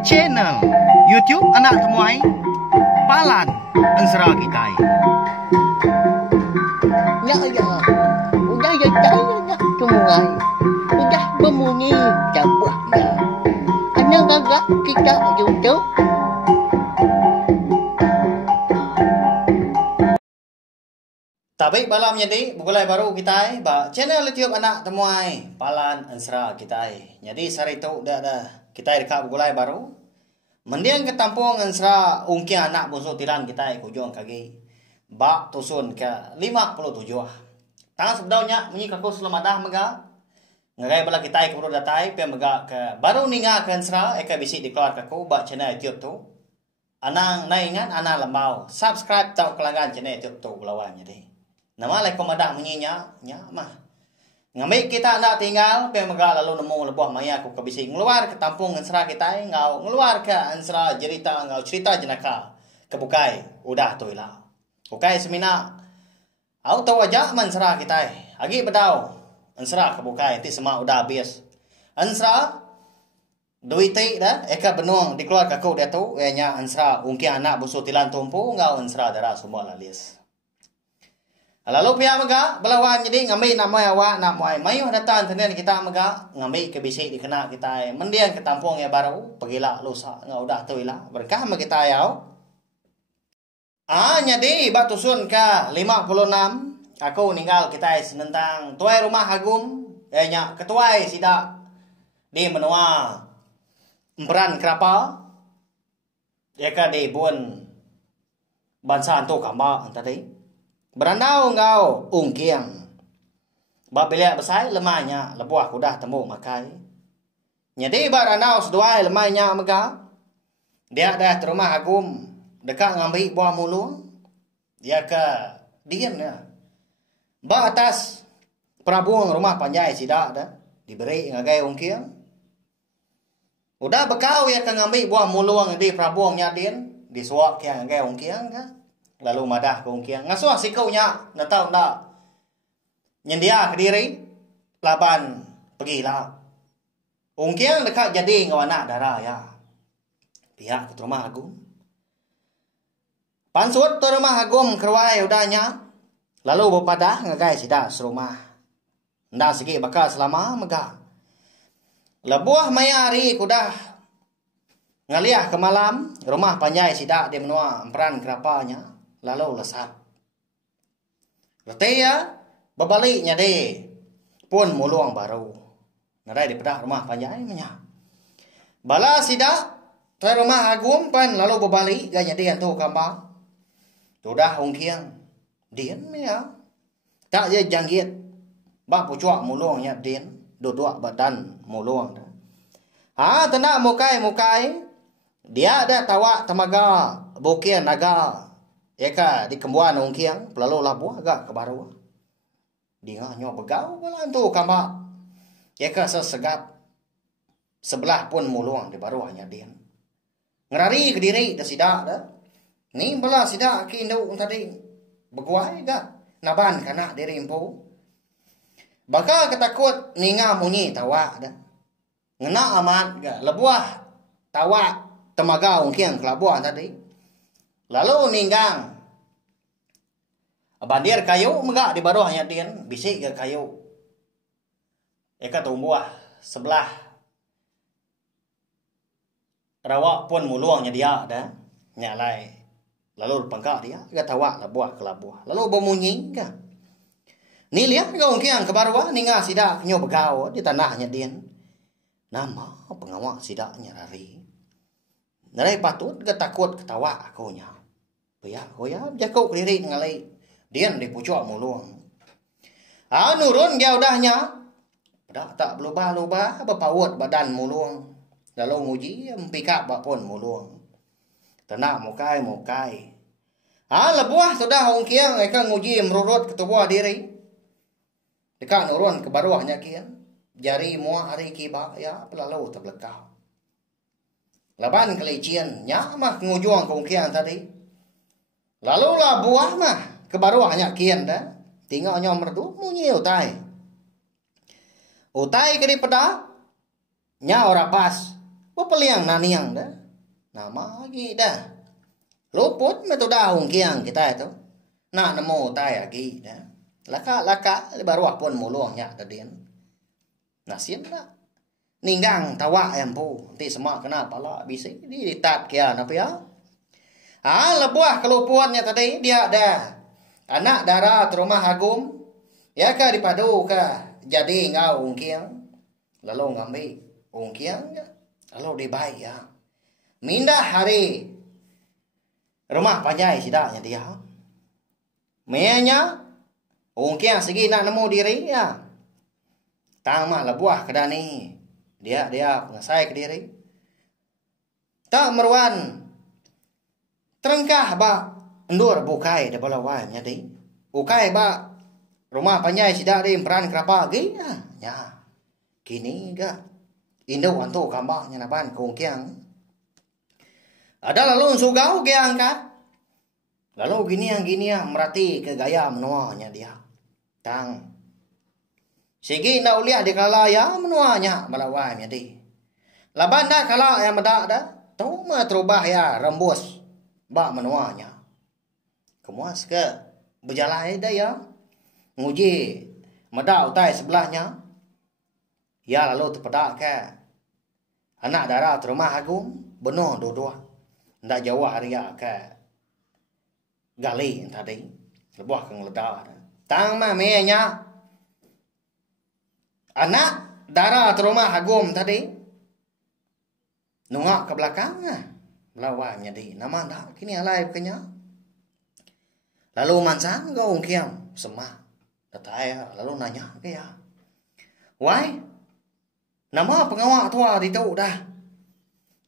Channel YouTube anak temuai Palan Ansara kita. Ya ya, udah ya tak temuai, udah berbunyi cabutnya. Anak gagak kita YouTube. Tapi malam jadi bukulai baru kita ba channel YouTube anak temuai Palan Ansara kita. Jadi sari itu dah kita rekap bukulai baru. Mendiang ke tampung Ansara ungki anak bungsu tilan kita kujung kaki. Ba tusun ke 57. Tangan sebelumnya menyi kaku selamadah mega. Ngagai bala kita ke buru datai pe mega ke baru ninga ke Ansara eka bisi dikeluar kaku ba channel YouTube tu. Anang naingan anak lembau. Subscribe tau kelangan channel YouTube tu lawan jadi. Nama lai komadak menyinya nya mah. Ngambil kita nak tinggal pe mega lalu nemu lebuah maya ku kabisi ngeluar ke tampung Ansara kita ngau ngeluar ke Ansara cerita ngau cerita jenaka kebukai udah tu lah. Bukai semina au tahu aja Ansara kita agi bedau Ansara kebukai ti semua udah habis. Ansara duit dah eka benuang dikeluar ke kau dia tu nya Ansara ungki anak busu tilan tumpu ngau Ansara darah semua lalis. Lalu pihak mega belawan jadi ngambil nama awak nak muai mayu datang tenen kita mega ngambil ke bisik dikena kita mendiang ke tampung ya baru pergilah lusa ngau dah tu lah berkah sama kita yau. Jadi batu sun ke 56 aku ninggal kita senentang tuai rumah agum nya ketuai sidak di menua emperan kerapa ya ka di bun bansa tu kamba tadi. Berandau ngau ungkiang. Babila besai lemahnya lebuah kudah temu makai. Jadi berandau seduai lemahnya mega. Dia dah terumah agum dekat ngambil buah mulung. Dia ke diam ya. Ba atas prabuang rumah panjai sidak dah diberi ngagai ungkiang. Udah bekau ya ke ngambil buah mulung di prabuangnya din disuak yang ngagai ungkiang kan. Lalu madah ke ungkiang. Ngasuh si kau nya. Nak tahu tak? Nyendia ke diri. Laban pergilah. Ungkiang dekat jadi ngau anak darah ya. Pihak ke rumah agung. Pansut tu rumah agung keruai udahnya. Lalu berpadah ngagai sidak serumah. Ndak sikit bakal selama megah. Lebuah mayari kudah. Ngaliah ke malam. Rumah panjai sidak di menua emperan kerapanya. Lalu lesat. Retaya berbaliknya deh. Pun muluang baru. Nadai di pedah rumah panjai menyak. Bala sidak. Tuai rumah agum pan lalu berbalik. Ganya dia tu kambang. Sudah ungkiang. Dian ya. Tak je janggit. Bah pucuak muluangnya dian. Duduk badan muluang. Tenang mukai. Dia ada tawak temaga. Bukian naga. Eka di kembuan ungkiang lalu labuh agak ke baru. Dia nyo begau balan tu kamba. Eka sesegap sebelah pun muluang di baru hanya dia. Ngerari ke diri dah sidak dah. Ni bala sidak ki ndau tadi beguai gak naban kana diri impu. Bakal ketakut ninga munyi tawa dah. Ngena amat gak lebuah tawa temaga ungkiang kelabuan tadi. Lalu ninggang bandir kayu megak di baru hanya dian bisik ke kayu. Eka tumbuh sebelah rawak pun muluangnya dia dah nyalai. Lalu pengkak dia ke tawak labuah ke labuah. Lalu bemunyi ke. Ni lihat kau ungkiang ke baru ninga sidak nyo begau di tanahnya dian. Nama pengawak sidaknya rari. Narai patut ke takut ketawa aku nya. Ya, koya jakau diri ngalai. Dian di pucuk muluang. Nurun dia udahnya. Dah tak berubah-ubah berpawut badan muluang. Lalu nguji empikap pun muluang. Tenang mukai. Lebuah sudah ungkiang akan nguji merurut ke tubuh diri. Dekat nurun ke baruahnya kian. Jari muah hari kiba ya lalu terbelakang. Laban kelician nya mah ngujuang ke ungkiang tadi. Lalu lah buah mah ke baruahnya kian dah. Tinggalnya merdu munyi utai. Utai ke di pedah. nya ora pas. Peliang naniang dah. Nama lagi dah. Luput metoda kiang kita itu. Nak nemu tay lagi dah. Laka baru pun muluangnya tadian. Nasim dah. Ninggang tawa yang pu. Nanti semak kenapa lah bisa ditat kia napa ya. Lebuah keluputnya tadi dia dah. Anak darah terumah Agum. Ya ka dipadu ka. Jadi ngau ungkiang. Lalu ngambil ungkiang ya. Lalu dibaik ya. Mindah hari. Rumah panjai sidaknya dia. Meanya. Ungkiang segi nak nemu diri ya. Tang mah lebuah ke dani. Dia pengasai ke diri. Tak meruan. Terengkah ba. Endur bukai da balawai nyadi. Bukai ba. Rumah panjai sidak di peran kerapa lagi ya. Kini ga. Indo anto kambaknya naban kongkiang. Ada lalu sugau kiang ka. Lalu gini yang merati ke gaya menuanya dia. Tang. Sigi na uliah di kala ya menuanya balawai nyadi. Laban dah kala yang medak dah. Tahu mah terubah ya rembus. Ba menuanya. Kemuas ke berjalan dah ya. Nguji medak utai sebelahnya. Ya lalu terpedak ke. Anak darah terumah Agung. Benar dua-dua. Ndak jauh haria ke. Gali tadi. Lebuah ke ngeledak. Tang mah menya. Anak darah terumah Agum tadi. Nungak ke belakang. Melawan jadi. Nama ndak. Kini alai bukannya. Lalu mansang kau ungkiam. Semah. Dataya. Lalu nanya ke ya. Why? Nama pengawak tua di tu dah.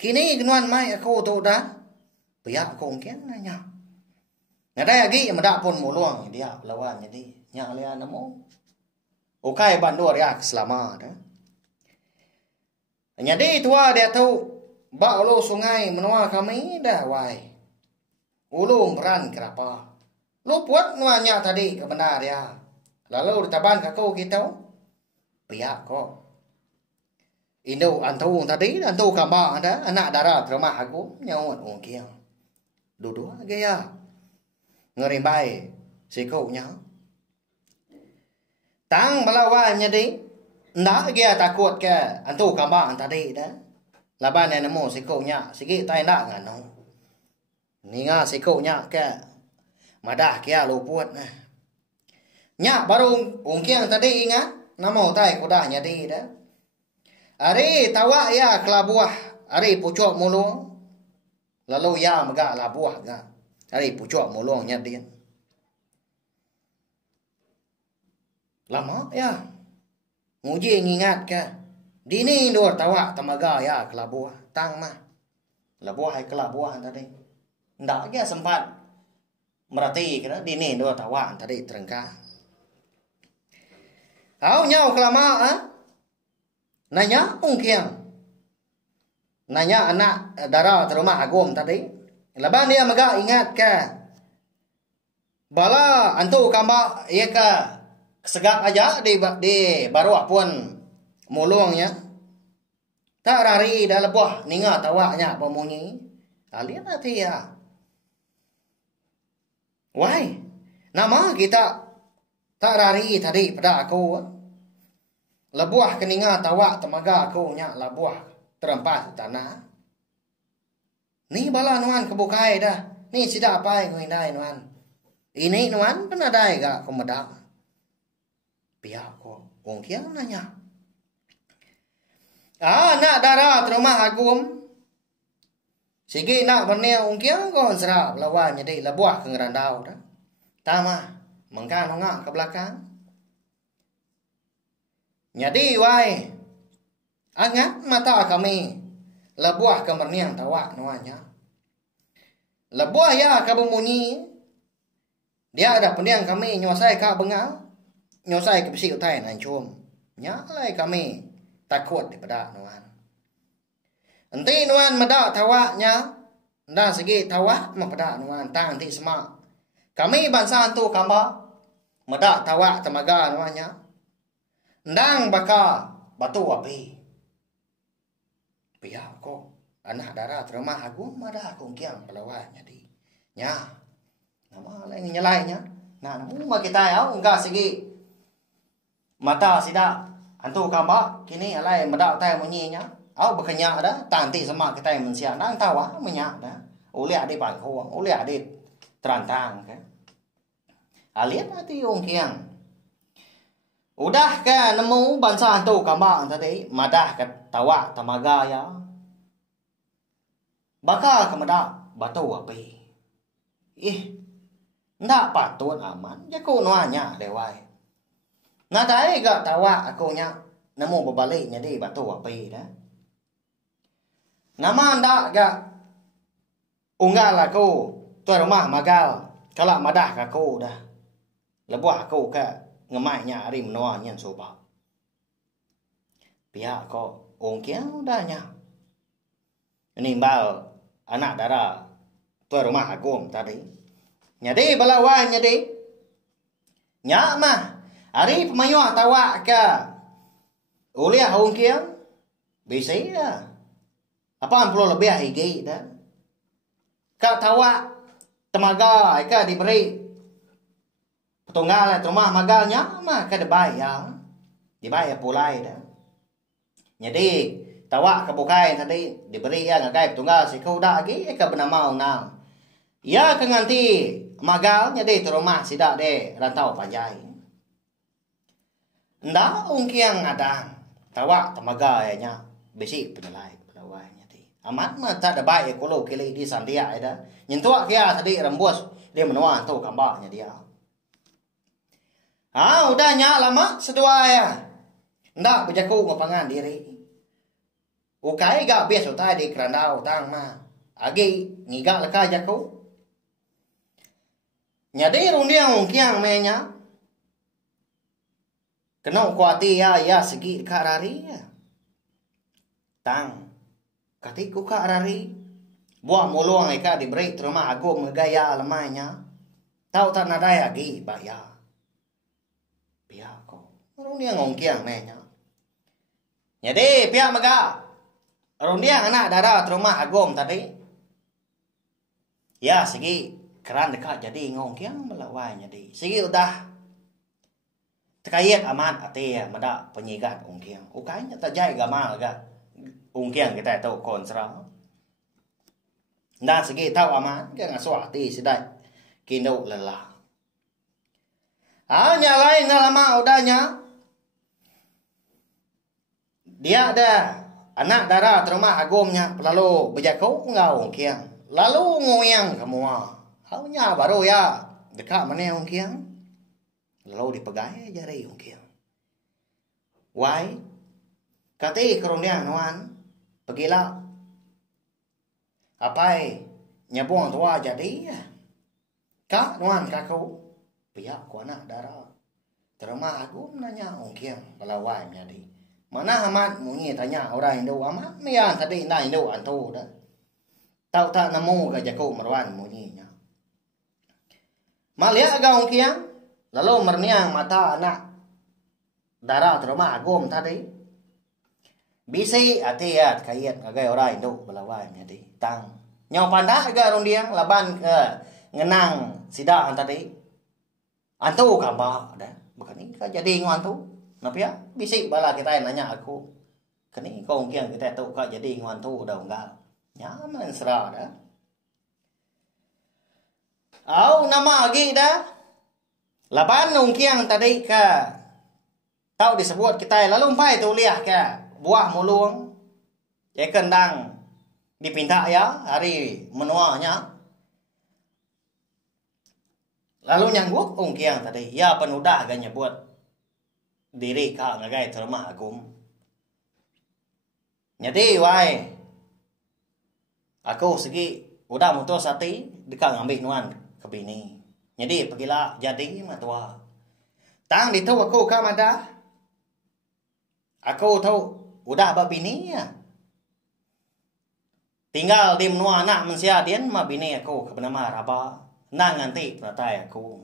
Kini kenuan mai aku tu dah. Pihak aku ungkiam nanya. Ngadai lagi yang medak pun muluang. Dia lawan jadi. Nyak lihat namo. Ukai bandur ya selama dah. Jadi tua dia tahu. Bak ulu sungai menua kami dah wai. Ulu peran kerapa. Lu buat nuanya tadi kebenar ya. Lalu ditaban kakau kita. Pihak kok. Indo antu tadi. Antu kambang ada. Anak darah terumah aku. Nyawat ungkiang. Duduk lagi ya. Ngerimbai. Sikunya. Tang balawanya di. Ndak dia takut ke. Antu kambang tadi dah. Laban yang nemu sikunya. Sikit tay nak ngano. Ninga sikunya ke. Madah kia luput nah. Nyak baru ungkiang tadi ingat. Namo tay kudanya di dah. Ari tawa ya kelabuah. Ari pucuk mulung. Lalu ya megak labuah ga. Ari pucuk mulungnya dia. Lama ya. Nguji ngingat ke. Dini dur tawa tamaga ya kelabuah. Tang mah. Labuah hai kelabuah tadi. Ndak dia sempat. Merati kena dini dur tawa tadi terengkah. Au nyau kelama Nanya ungkiang. Nanya anak darah terumah Agum tadi. Laban dia megak ingat ke. Bala antu kambak iya ke. Segak aja di baru pun mulungnya. Tak rari dah lebuah ninga tawaknya pemunyi. Alien hati ya. Why? Nama kita tak rari tadi pada aku. Lebuah keninga tawak temaga aku nya lebuah terempat tanah. Ni bala nuan kebukai dah. Ni sida apa yang ngindai nuan. Ini nuan penadai gak kemedak. Pihak ko ungkiang nanya. Nak darah terumah Agum. Sige nak bernia ungkiang ko serap lawan jadi lebuah ke ngerandau dah. Tama mengkan ngak ke belakang. Jadi wai. Angat mata kami. Lebuah ke berniang tawak nuanya. Lebuah ya ke bemunyi. Dia ada pendiang kami nyosai ka bengal. Nyosai ke besi utai nan cum. Nyalai kami takut daripada nuan. Nanti nuan medak tawaknya. Nda segi tawak mempedak nuan tang nanti semak. Kami bangsa antu kamba medak tawak temaga nuannya. Ndang baka batu api. Pihak kok anak darah terima aku ada aku kiang pelawanya di nya nama lain nyelainya nah namu mah kita ya enggak segi mata sida antu kamba kini alai medak tai munyinya au bekenya ada tanti sama kita yang mensia nang tawa menya dah oleh ade bangko oleh ade terantang kan alien mati ong kiang udah ke nemu bangsa antu kamba tadi madah ke tawa tamaga ya baka kemada batu api ndak patut aman ya ko noanya dewai nah dai ga tawa aku nya nemu bebaliknya di batu api dah nama ndak ga unggal aku tuan rumah magal kalau madah aku dah lebuh aku ke ngemainya ari menoa nyen soba pihak ko ong kiang udahnya ini mbal anak darah tuan rumah agom tadi nyadi balawan nyadi nyak mah ari pemayo tawa ke uliah ong kiang bisa ya apa perlu lebih higi dah ka tawa temaga ka diberi tunggal rumah magalnya mah ka dibayar pulai dah jadi tawa kebukai tadi diberi ya ngagai tunggal si kau dah lagi ka bernama unang ya ke nganti magal jadi rumah sidak de rantau panjai ndak ungkiang ngadang tawa temaga nya besi penilai pelawai nyati amat mah tak ada baik kalau kili di sandia dah nyentua kia tadi rembus dia menua tu kambaknya dia udahnya lama sedua ya ndak bejaku ngapangan diri ukai ga biasa tai di kerandau tang mah agi ngiga leka jaku nyadi rundiang kiang menya kena kuati ya segi karari ya tang katiku karari buah muluang eka diberi terima agum ngegaya lemahnya tahu tak nadai agi bayar pihak ko rundiang ngongkiang nenya nyadi pihak maga rundiang anak darah terima agum tadi ya segi keran dekat jadi ngongkiang melawai nyadi segi udah terkait aman ate ya mada penyigat ungkiang ukainya tajai gamal ga ungkiang kita tahu kontra nah segi tahu aman ga ngaswa ati sidai kino lelah nyalain lama udahnya dia ada anak darah terima agumnya lalu bejakau ngau ungkiang lalu ngoyang semua haunya baru ya dekat mana ungkiang lalu dipegai jari ungkiang why kati kerundiang nuan pergilah apai nyabung tua jadi kak nuan kakau pihak ko anak darah terima agum nanya ungkiang balawai nyadi mana amat munyi tanya orang Indo amat mian tadi na Indo antu dah tahu tak nemu ga jaku merwan munyinya malia ga ungkiang lalu merniang mata anak darah terima agum tadi bisi atiat kayat ngagai orang Indo balawai nyadi tang nyau pandak ga rundiang laban ngenang sidang tadi antu kamba dah bukan ini kan jadi ngantu napa ya bisik bala kita nanya aku kini kau kiang kita tahu kak jadi ngantu udah enggak nyaman serah dah nama lagi dah laban ungkiang tadi ka tahu disebut kita lalu pai tu liah ka buah mulung kendang dipinta ya hari menuanya lalu nyangguk ungkiang tadi ya penudah agak nyebut diri ka ngagai terima agum nyati wai aku segi udah mutus hati dika ngambil nuan ke bini jadi pergilah jadi matua tang ditu aku ka mada aku tahu udah babini ya tinggal di menua anak mensia dian ma bini aku ke bernama Raba nang nanti peratai aku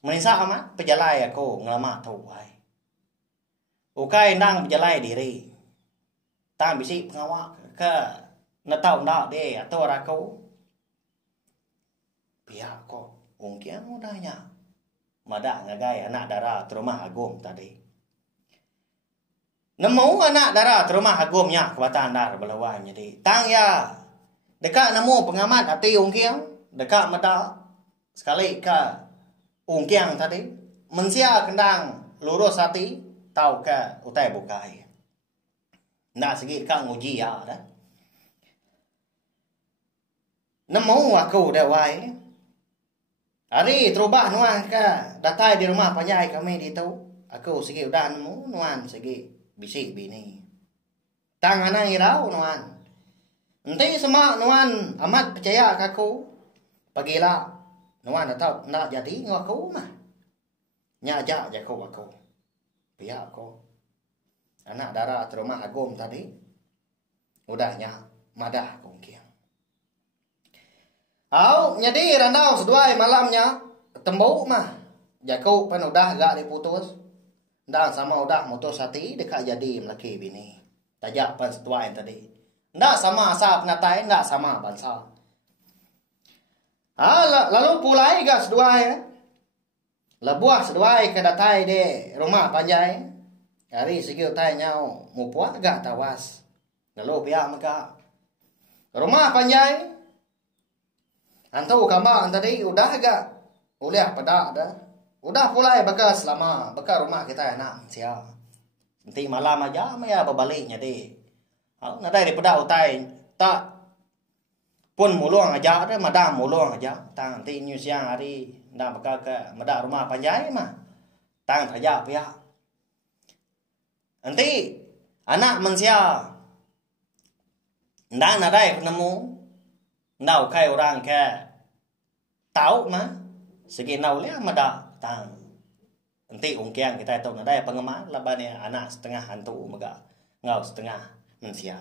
menisa amat pejalai aku ngelama tuai ukai nang pejalai diri tang bisi pengawak ke natau ndak de atau rakau pihak ko ungkiang udahnya mada ngagai anak dara terumah agom tadi nemu anak dara terumah agomnya kebatan dar belawan jadi tang ya dekat nemu pengamat ati ungkiang dekat mada sekali ke ungkiang tadi mensia kendang lurus hati tahu ke utai bukai ndak segi ka nguji ya dah nemu aku dah wai hari terubah nuan ke datai di rumah panjai kami di tu aku segi udah nemu nuan segi bisi bini tangan irau nuan enti semua nuan amat percaya ke aku pagilah nuan tahu nak jadi ngaku mah nyajak jaku aku pihak aku anak dara terumah agom tadi udahnya madah kongkiang au jadi randau seduai malamnya tembau mah jaku pan udah gak diputus dan sama udah mutus hati dekat jadi melaki bini tajak pan seduai tadi ndak sama asa penatai ndak sama bangsa lalu pulai gak seduai lebuah seduai ke datai de rumah panjai hari segi utai nyau mupuat gak tawas lalu pihak maka rumah panjai antau kambang tadi udah agak uliah pada dah udah pulai bekas lama bekas rumah kita enak sial nanti malam aja maya berbaliknya deh nadai daripada utai tak pun muluang aja ada madam muluang aja tang nanti new siang hari ndak bakal ke mada rumah panjai mah tang saja pihak nanti anak mensia ndak nadai penemu ndak kai orang ke tahu mah segi nau le mada tang nanti ungkiang kita tahu nadai pengeman labane anak setengah hantu mega ngau setengah mensia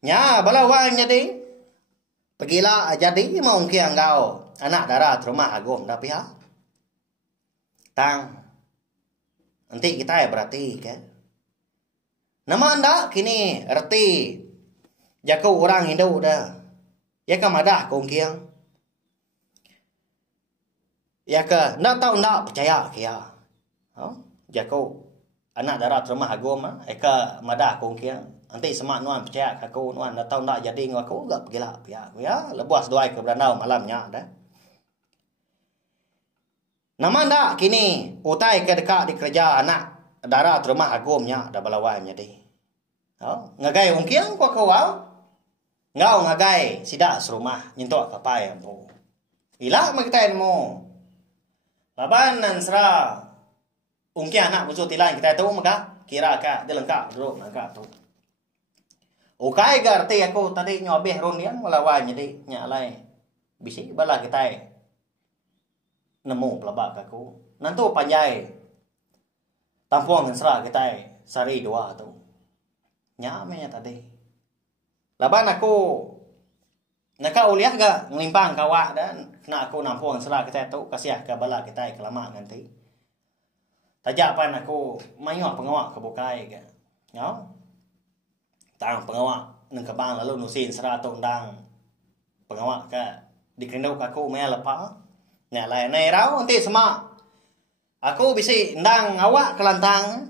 nya balawang jadi pergilah jadi mau ungkiang ngau anak dara rumah agom dah pihak tang nanti kita ya berarti kan nama anda kini erti jaku orang Hindu dah ya ke madah kongkiang ya ke ndak tahu ndak percaya kia jaku anak darat rumah agom ke madah kongkiang nanti semak nuan percaya aku nuan ndak tahu ndak jadi ngaku gak pergilah pihak ya lebuas doai ke berandau malamnya dah nama ndak kini utai ke dekat di kerja anak darat rumah agomnya dah balawai jadi ngagai ungkiang ko kau ngau ngagai sida serumah nyentok kapai ampo ila magtain mo laban nan sra ungkiang anak musuh tilan kita tahu maga kira ka de lengkap dulu maga tu ukai garti aku tadi nyobeh ronian balawai jadi nyalai bisi bala kita nemu pelabak aku nantu panjai tampuang sra kita sari dua tu nyamenya tadi laban aku naka uliah ga ngelimpang kawa dan kena aku nampuang sra kita tu kasiah ke bala kita kelama nanti tajak pan aku mayok pengawak ke bukai ga no tang pengawak nang kabang lalu nusin sra tu ndang pengawak ke dikendau aku maya lepa nya lain nai rau nanti semua aku bisi ndang awak kelantang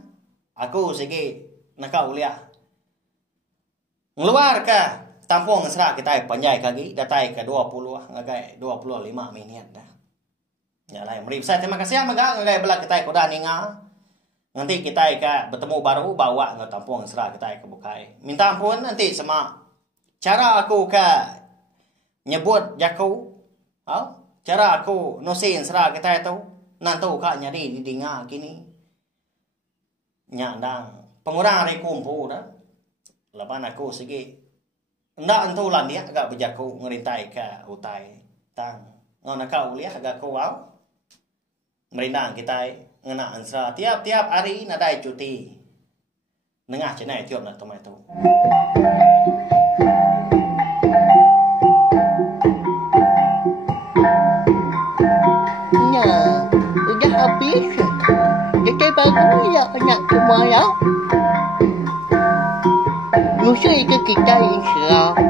aku segi naka uliah ngeluar ke tampung serak kita panjai kaki datai ke 20 ngagai 25 minit dah ya lain meripsa terima kasih maga ngagai bela kita ko dan ninga nanti kita ke bertemu baru bawa nge tampung serak kita ke bukai minta ampun nanti sama cara aku ke nyebut jaku cara aku nusin serak kita itu nantu ka nyari di dinga kini nyandang pengurang rekumpu dah laban aku segi ndak entu lan dia agak bejaku ngerintai ke utai tang ngona ka uliah agak kau merindang kita ngena ansra tiap-tiap hari nadai cuti nengah cenai tiap nak tomai tu nah udah habis jadi baru ya anak semua ya nyusul ke kita insya